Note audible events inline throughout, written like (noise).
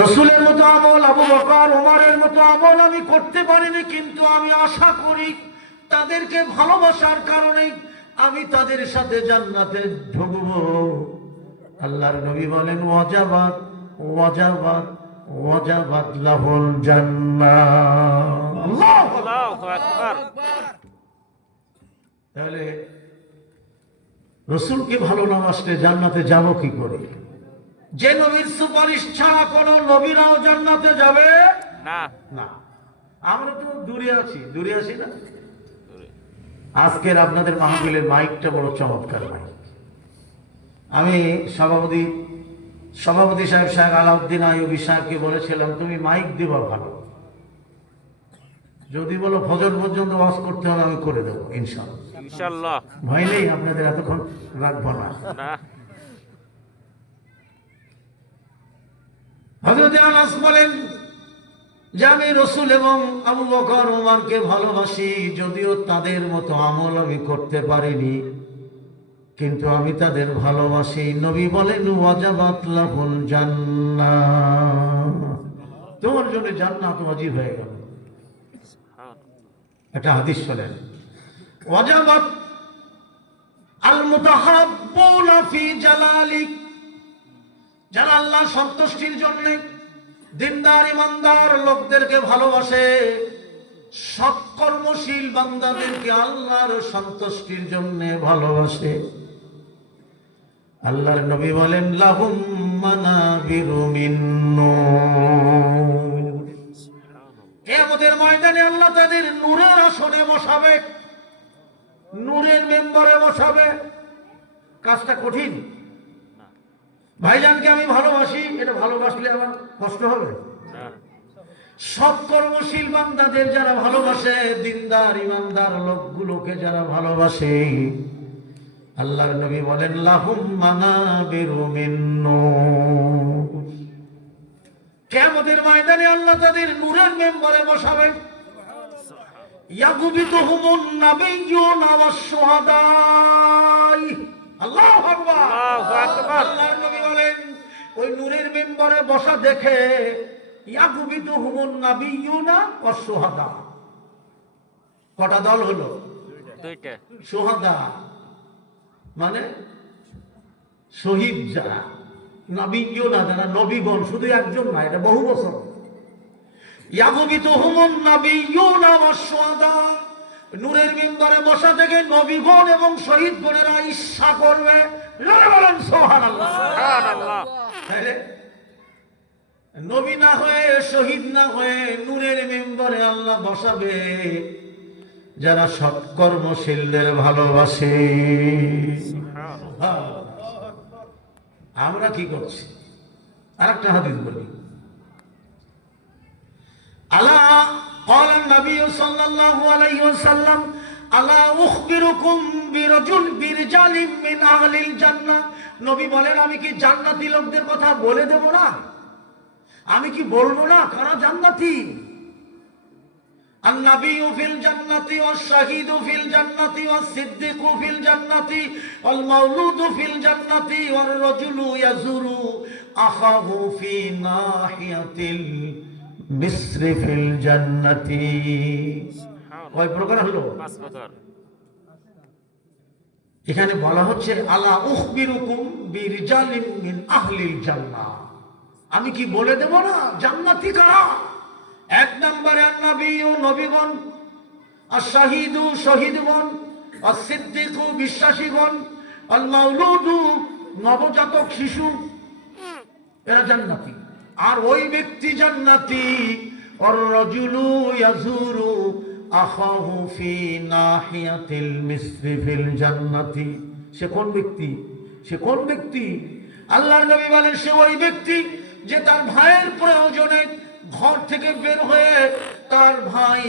রসুলের মতো আমল আবু বকর ওমারের মতো আমল আমি করতে পারিনি কিন্তু আমি আশা করি তাদেরকে ভালোবাসার কারণে আমি তাদের সাথে জান্নাতে ঢুকবো। আল্লাহর নবী বলেন ওয়াজাবাত ওয়াজাবাত ওয়াজাবাত লাহুল জান্নাহ আল্লাহু আকবার। তাহলে রসুলকে ভালো না বাসলে জান্নাতে যাব কি করে? যে নবীর সুপারিশ ছাড়া কোন নবীরাও জান্নাতে যাবে? না। না। আমরা তো দূরে আছি। দূরে আছি না? আজকের আপনাদের মাহফিলের মাইকটা বড় চমৎকার মাইক আমি সভাপতি সভাপতি সাহেব সাহেব আলাউদ্দিন আইবি সাহেবকে বলেছিলাম তুমি মাইক দিবা ভালো। যদি বলো ফজর পর্যন্ত ওয়াজ করতে হবে আমি করে দেবো ইনশাল্লাহ ইনশাআল্লাহ। ভয় নেই আপনাদের এতক্ষণ রাখব না। হজরত আনাস বলেন, যে আমি রসুল এবং আবু বকর ওমারকে ভালোবাসি, যদিও তাদের মতো আমল আমি করতে পারিনি। কিন্তু আমি তাদের ভালোবাসি। নবী বলেন, ওয়াজাবাত লাহুল জান্নাহ। তোমার জন্য জান্নাত ওয়াজিব হয়ে গেল। একটা হাদিস শোনেন, ওয়াজাবাত আল মুতাহাব্বুনা ফি জালালিক। যারা আল্লাহ সন্তুষ্টির জন্য দিনদার, ইমানদার লোকদেরকে ভালোবাসে সৎকর্মশীল বান্দাদেরকে আল্লাহর সন্তুষ্টির জন্য ভালোবাসে। আল্লাহর নবী বলেন, লাহুম মানাবিরু মিন কিয়ামতের ময়দানে আল্লাহ তাদের নূরের আসনে বসাবে, নূরের মেম্বারে বসাবে। কাজটা কঠিন। ভাইজানকে আমি ভালোবাসি এটা ভালোবাসলে আমার কষ্ট হবে? সৎ কর্মশীল বান্দাদের যারা ভালোবাসে দিনদার ইমানদার লোকগুলোকে যারা ভালোবাসে আল্লাহর নবী বলেন লাহুম মিন নূর। কিয়ামতের ময়দানে আল্লাহ তাদের নূরের মেম্বারে বসাবেন। ইয়াগুবিতুহুমুন নাবিয়্যুনা ওয়াস শুহাদা আল্লাহু আল্লাহর নবী বলেন ওই নূরের মেম্বারে বসা দেখে ইয়াগুবিতু হুমুন নাবিয়ুনা ওয়াস শুহাদা। কটা দল হলো? দুইটা। সোহাদা মানে শহীদ যারা নবীনা যারা নবীগণ শুধু একজন না এটা বহু বছর। ইয়াগুবিত হুমুন নবীনা ওয়াসওয়াদা নূরের মেম্বারে বসা থেকে নবীগণ এবং শহীদগণেরা ঈর্ষা করবে। জোরে বলেন সুবহানাল্লাহ। নবী না হয়ে শহীদ না হয়ে নূরের মেম্বারে আল্লাহ বসাবে যারা সৎকর্মশীলদের ভালোবাসে। আমরা কি করছি? আর একটা হাদিস বলি। আলা قال النبي صلى الله عليه وسلم আলা উখবিরুকুম বিরজুল বিরজাল মিন আহলিল জান্নাহ নবী বলেন আমি কি জান্নাতি লোকদের কথা বলে দেব না আমি কি বলবো না কারা জান্নাতি النبي في الجنة والشهيد في الجنة والصديق في الجنة والمولود في الجنة والرجل يزور أخاه في ناحية প্রকার এখানে বলা হচ্ছে আলা উখবিরুকুম বিরজালিম আমি কি বলে দেব না? জান্নাতি কারা? এক নম্বরে নবী ও নবীগণ আর সিদ্দিকু বিশ্বাসীগণ আর নবজাতক শিশু এরা জান্নাতি। আর ওই ব্যক্তি জান্নাতি। আর রজুলু ইয়াজুরু আখাহু ফি নাহিয়াতিল মিসরি ফিল জান্নাতি। সে কোন ব্যক্তি? সে কোন ব্যক্তি? আল্লাহর নবী বলেন সে ওই ব্যক্তি যে তার ভাইয়ের প্রয়োজনে ঘর থেকে বের হয়ে তার ভাই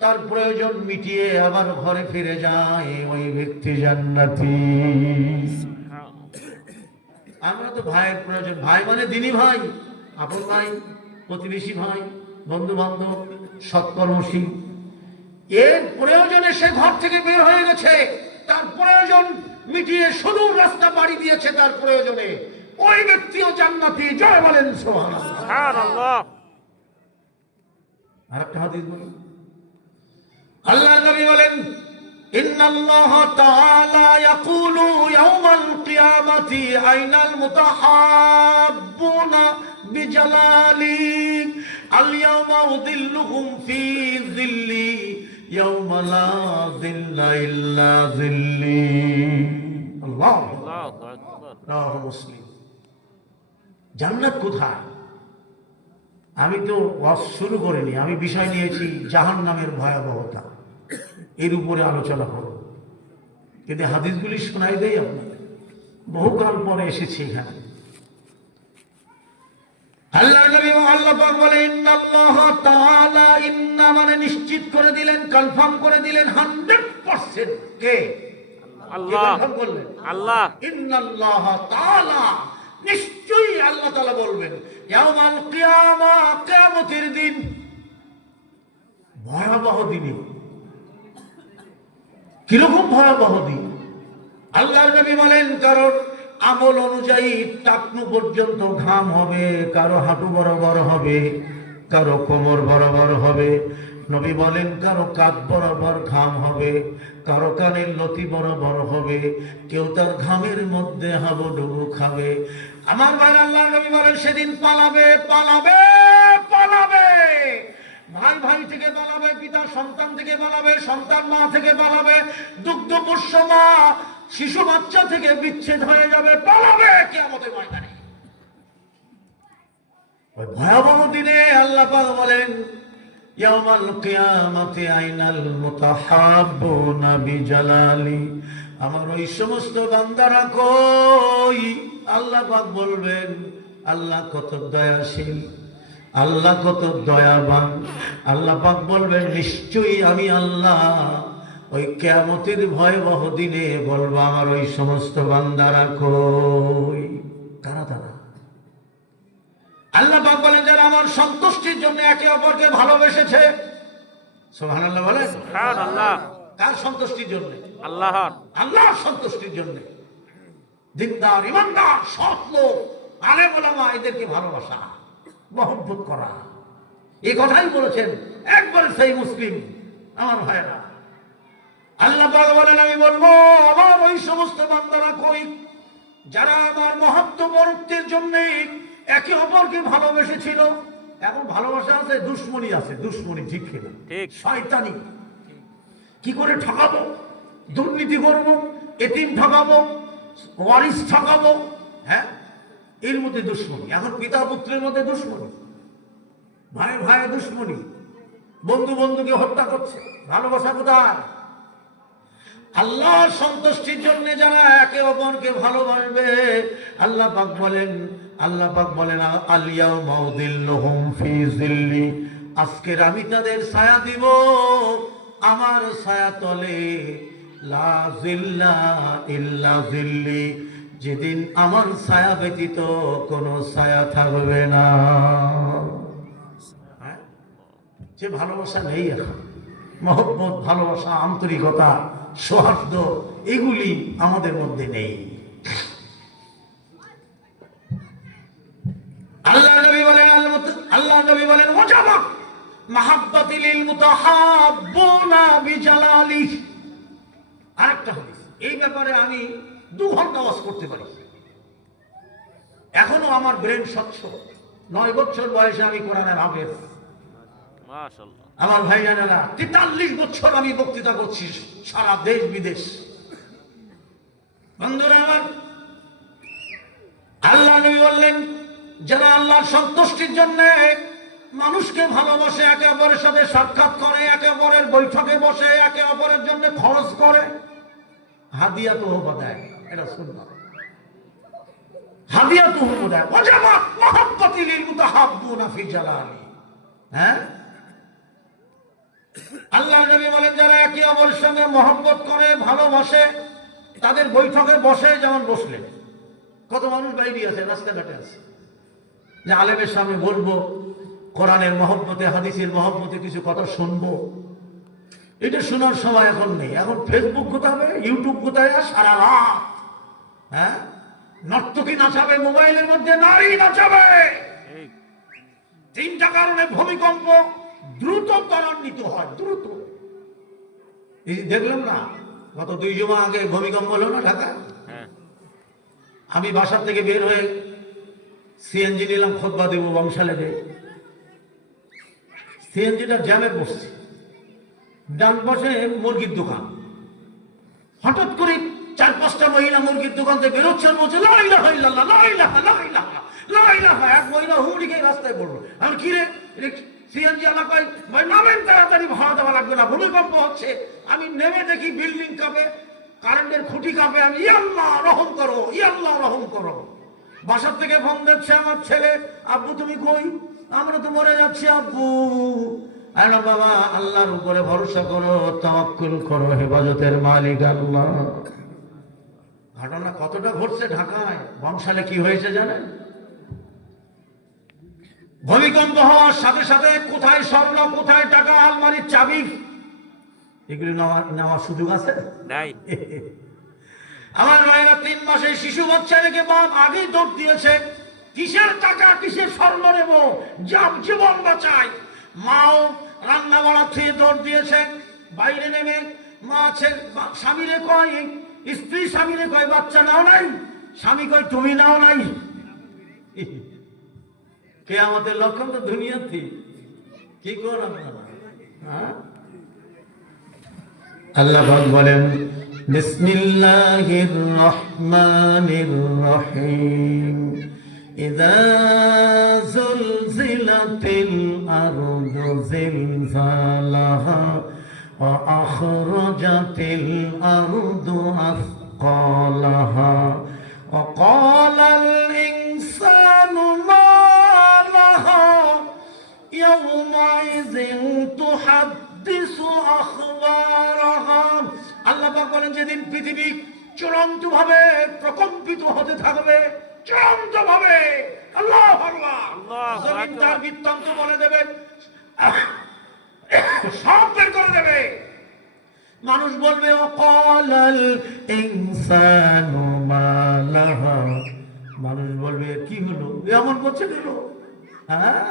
তার প্রয়োজন মিটিয়ে আবার ঘরে ফিরে যায়। ওই ব্যক্তি জান্নাতি। আমরা তো ভাইয়ের প্রয়োজন। ভাই মানে দিনী ভাই। আপন ভাই প্রতিবেশী ভাই বন্ধু বান্ধব সৎকর্মশীল এর প্রয়োজনে সে ঘর থেকে বের হয়ে গেছে তার প্রয়োজন মিটিয়ে সুদূর রাস্তা বাড়ি দিয়েছে তার প্রয়োজনে ওই ব্যক্তিও জান্নাতি জয় বলেন সুবহানাল্লাহ সুবহানাল্লাহ আরেকটা হাদিস বলি আল্লাহ নবী বলেন إن الله تعالى يقول يوم القيامة أين المتحابون بجلالي اليوم أظلهم في ظلي يوم لا ظل إلا ظلي الله আল্লাহু আকবার রাহ মুসলিম জান্নাত কোথায় আমি তো ওয়াজ শুরু করিনি আমি বিষয় নিয়েছি জাহান নামের ভয়াবহতা এর উপরে আলোচনা করব কিন্তু হাদিসগুলি শোনাই দেই আপনাদের বহুকাল পরে এসেছি এখানে আল্লাহ নবী আল্লাহ পাক বলে ইন্নাল্লাহ তাআলা ইন্না মানে নিশ্চিত করে দিলেন কনফার্ম করে দিলেন 100% কে? আল্লাহ। আল্লাহ। ইন্নাল্লাহ তাআলা নিশ্চয়ই আল্লাহ তাআলা বলবেন ইয়াউমাল কিয়ামা কিয়ামতের দিন ভয়াবহ দিনে। কীরকম ভয়াবহ দিন? আল্লাহর নবী বলেন কারণ আমল অনুযায়ী টাকনু পর্যন্ত ঘাম হবে, কারও হাঁটু বরাবর হবে, কারও কোমর বরাবর হবে। নবী বলেন, কারও কাক বরাবর ঘাম হবে, কারও কানের লতি বরাবর হবে, কেউ তার ঘামের মধ্যে হাবুডুবু খাবে। আমার ভাই আল্লাহ নবী বলেন, সেদিন পালাবে পালাবে পালাবে। ভাই ভাই থেকে পালাবে, পিতা সন্তান থেকে পালাবে, সন্তান মা থেকে পালাবে, দুগ্ধ পোষ্য মা শিশু বাচ্চা থেকে বিচ্ছেদ হয়ে যাবে, পালাবে কেমতের ময়দানে। ভয়াবহ দিনে আল্লাহ বলেন, ইয়াউমাল কিয়ামাতি আমার ওই সমস্ত বান্দারা কই? আল্লাহ বলবেন, আল্লাহ কত দয়াশীল, আল্লাহ কত দয়াবান। আল্লাহ পাক বলবেন, নিশ্চয়ই আমি আল্লাহ ওই কেয়ামতের ভয়াবহ দিনে বলব আমার ওই সমস্ত বান্দারা কই? কারা তারা? আল্লাহ পাক বলেন যারা আমার সন্তুষ্টির জন্য একে অপরকে ভালোবেসেছে সুবহানাল্লাহ বলেন। সুবহানাল্লাহ। কার সন্তুষ্টির জন্য? আল্লাহর। আল্লাহর সন্তুষ্টির জন্য। দিনদার ইমানদার সৎ লোক আলেম ওলামা এদেরকে ভালোবাসা মহব্বত করা। এই কথাই বলেছেন একবারে সেই মুসলিম আমার ভাইরা আল্লাহ বলেন আমি বলব আমার ওই সমস্ত বান্দারা কই? যারা আমার মহত্ব বরত্বের জন্য একে অপরকে ভালোবেসেছিল এখন ভালোবাসা আছে দুশ্মনী আছে দুশ্মনী ঠিক কিনা? ঠিক। শয়তানি। কি করে ঠকাবো? দুর্নীতি করব এতিম ঠকাবো ওয়ারিস ঠকাবো হ্যাঁ? এর মধ্যে দুশ্মনী। এখন পিতা পুত্রের মধ্যে দুশ্মনী। ভাই ভাই দুশ্মনী। বন্ধু বন্ধুকে হত্যা করছে। ভালোবাসা কোথায়? আল্লাহর সন্তুষ্টির জন্য যারা একে অপরকে ভালোবাসবে, আল্লাহ পাক বলেন, আল্লাহ পাক বলেন আলিয়াও মাউদিল্লুহুম ফি জিল্লি আজকের আমি তাদের ছায়া দিব, আমার ছায়া তলে, লা জিল্লা ইল্লা জিল্লি যেদিন আমার ছায়া ব্যতীত কোনো ছায়া থাকবে না হ্যাঁ? যে ভালোবাসা নেই এখন মহব্বত, ভালোবাসা, আন্তরিকতা সৌহার্দ্য এগুলি আমাদের মধ্যে নেই। আল্লাহ নবী বলেন আল্লাহ নবী বলেন মুতাহাব্বুনা বিজালালি। আরেকটা হাদিস, এই ব্যাপারে আমি দু ঘণ্টা ওয়াজ করতে পারি। এখনও আমার ব্রেন স্বচ্ছ। নয় বছর বয়সে আমি কোরআনের হাফেজ। আমার ভাই জানেরা তেতাল্লিশ বছর আমি বক্তৃতা করছি সারা দেশ বিদেশ। বন্ধুরা আমার, আল্লাহ নবী বললেন, যারা আল্লাহর সন্তুষ্টির জন্য মানুষকে ভালোবাসে, একে অপরের সাথে সাক্ষাৎ করে, একে অপরের বৈঠকে বসে, একে অপরের জন্য খরচ করে, হাদিয়া তো দেয়। এটা শুনলাম হাদিয়া তো দেয়। অজাবাত মহাব্বতি লিল মুতাহাব্বুনা ফি জালালি। হ্যাঁ? আল্লাহ নবী বলেন যারা একে অপরের সঙ্গে মহব্বত করে ভালোবাসে তাদের বৈঠকে বসে যেমন বসলেন। কত মানুষ বাইরে আছে রাস্তাঘাটে আছে। যে আলেমের সামনে বলব কোরআনের মহব্বতে হাদিসের মহব্বতে কিছু কথা শুনব। এটা শোনার সময় এখন নেই। এখন ফেসবুক কোথাবে ইউটিউব কোথায়? সারা রাত। হ্যাঁ? নর্তকী নাচাবে মোবাইলের মধ্যে নারী নাচাবে। তিনটা কারণে ভূমিকম্প। দ্রুত ত্বরান্বিত হয় দ্রুত। এই দেখলাম না গত দুই জমা আগে ভূমিকম্প হলো না ঢাকা হ্যাঁ। আমি বাসার থেকে বের হয়ে সিএনজি নিলাম খোদবা দেবো বংশালে সিএনজিটা জ্যামে বসছে ডান পাশে মুরগির দোকান। হঠাৎ করে চার পাঁচটা মহিলা মুরগির দোকান থেকে বেরোচ্ছে আর বলছে এক মহিলা হুমড়ি খেয়ে রাস্তায় পড়ল। আর কি রে? সিএনজি আলা নামেন তাড়াতাড়ি ভাড়া দেওয়া লাগবে না, ভূমিকম্প হচ্ছে। আমি নেমে দেখি বিল্ডিং কাঁপে, কারেন্টের খুঁটি কাঁপে আমি, ইয়াল্লাহ, রহম করো, ইয়াল্লাহ, রহম করো। বাসার থেকে ফোন দিচ্ছে আমার ছেলে, আব্বু, তুমি কই? আমরা তো মরে যাচ্ছি, আব্বু। আরে বাবা, আল্লাহর উপরে ভরসা করো, তাওয়াক্কুল করো, হেফাজতের মালিক আল্লাহ। ঘটনা কতটা ঘটছে ঢাকায়? বংশালে কি হয়েছে জানেন? ভূমিকম্প হওয়ার সাথে সাথে কোথায় স্বর্ণ কোথায় টাকা আলমারির চাবি? এগুলি নেওয়ার নেওয়ার সুযোগ আছে? নাই। (laughs) আমার মায়েরা তিন মাসে শিশু বাচ্চা রেখে বাপ আগেই দৌড় দিয়েছে কিসের টাকা কিসের স্বর্ণ নেব? যাব জীবন বাঁচাই। মাও রান্না বাড়া থেকে দৌড় দিয়েছে বাইরে নেমে মা আছে স্বামীরে কয় স্ত্রী স্বামীরে কয় বাচ্চা নাও নাই স্বামী কয় তুমি নাও নাই। কে আমাদের লক্ষণ তো দুনিয়াতে কি কর হ্যাঁ? আল্লাহ পাক বলেন, বিসমিল্লাহির রহমানির রহিম। ইযা যুলজিলাতিল আরদু জিলজালাহা ওয়া আখরাজাতিল আরদু আথকালাহা বলেন যেদিন পৃথিবী চূড়ান্ত ভাবে প্রকম্পিত হতে থাকবে চূড়ান্ত ভাবে আল্লাহ তার বৃত্তান্ত বলে দেবেন সব বের করে দেবে। মানুষ বলবে অকলাল ইনসানু মালাহা মানুষ বলবে কি হলো? এমন করছে কেন? হ্যাঁ?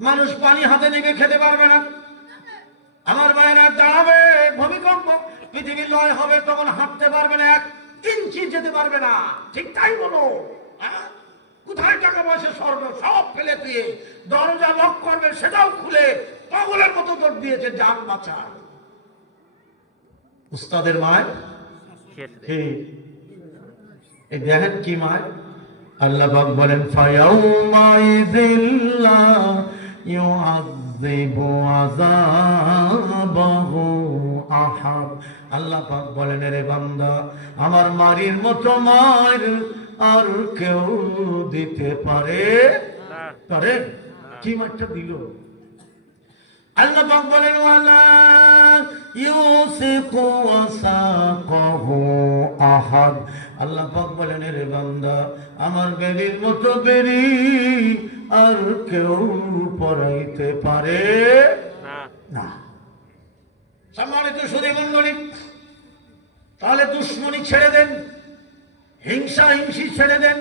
মানুষ পানি হাতে নিবে খেতে পারবে না। আমার মায়েরা দাঁড়াবে, ভূমিকম্প পৃথিবী লয় হবে, তখন হাঁটতে পারবে না, এক ইঞ্চি যেতে পারবে না। ঠিক তাই বলো। হ্যাঁ? কোথায় টাকা পয়সা, স্বর্ণ, সব ফেলে দিয়ে দরজা লক করবে, সেটাও খুলে পাগলের মতো দৌড় দিয়েছে যান বাঁচার উস্তাদের মায়? এই দেখেন কি মায়? আল্লাহ বলেন ফায়াউমাইযিল্লা ইউআযিবু আযাবাহু আহাদ। আল্লাহ পাক বলেন রে বান্দা আমার মারির মতো মার আর কেউ দিতে পারে? পারে? কি মারটা দিল? আল্লাহ পাক বলেন ওয়ালা ইউসিকু ওয়াসাকাহু আহাদ। আল্লাহ পাক বলেন রে বান্দা আমার বেবির মতো বেরি আর কেউ পড়াইতে পারে না। সম্মানিত সুদী মন্ডলী তাহলে দুশ্মনী ছেড়ে দেন হিংসা হিংসি ছেড়ে দেন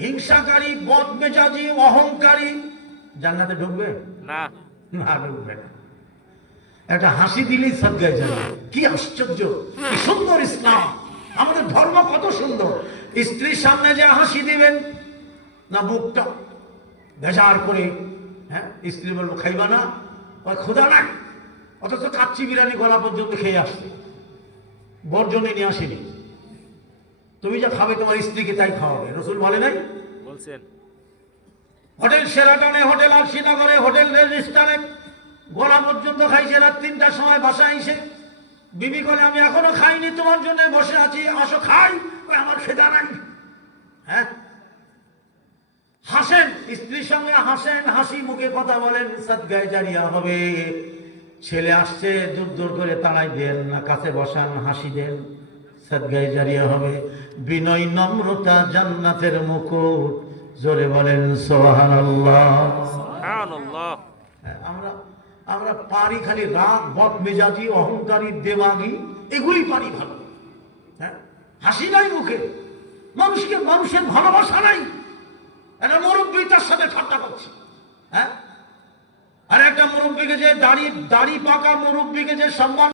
হিংসাকারী বদমেজাজি অহংকারী জান্নাতে ঢুকবে? না। ঢুকবে না। একটা হাসি দিলেই সদ্গায় যাবে কি আশ্চর্য, কি সুন্দর ইসলাম। আমাদের ধর্ম কত সুন্দর। স্ত্রীর সামনে যে হাসি দিবেন, না বুকটা বেজার করে হ্যাঁ স্ত্রী বলব, খাইবা না? ওই ক্ষুদা নাই। অথচ কাচ্চি বিরিয়ানি গলা পর্যন্ত খেয়ে আসছে। বর্জনে নিয়ে আসেনি। তুমি যা খাবে, তোমার স্ত্রীকে তাই খাওয়াবে। রসুল বলে নাই? বলছেন। হোটেল সেরাটনে হোটেল আলসিনগরে হোটেল রেজিস্টারে। গলা পর্যন্ত খাইছে রাত তিনটার সময় বাসায় এসে বিবি করে আমি এখনও খাইনি তোমার জন্য বসে আছি আসো খাই। কই, আমার খেদা নাই। হ্যাঁ? হাসেন স্ত্রীর সঙ্গে হাসেন হাসি মুখে কথা বলেন সদ্গায় জারিয়া হবে। ছেলে আসছে দূর দূর করে তাড়াই দেন না কাছে বসান হাসি দেন সদ্গায় জারিয়া হবে। বিনয় নম্রতা জান্নাতের মুকুট জোরে বলেন সোহান আমরা আমরা পারি খালি রাগ বদ মেজাজি অহংকারী দেমাগি এগুলি পারি ভালো। হ্যাঁ হাসি নাই মুখে। মানুষকে মানুষের ভালোবাসা নাই। একটা মুরব্বী তার সাথে ঠাট্টা করছে। হ্যাঁ আর একটা মুরব্বীকে যে দাড়ি দাড়ি পাকা মুরব্বীকে যে সম্মান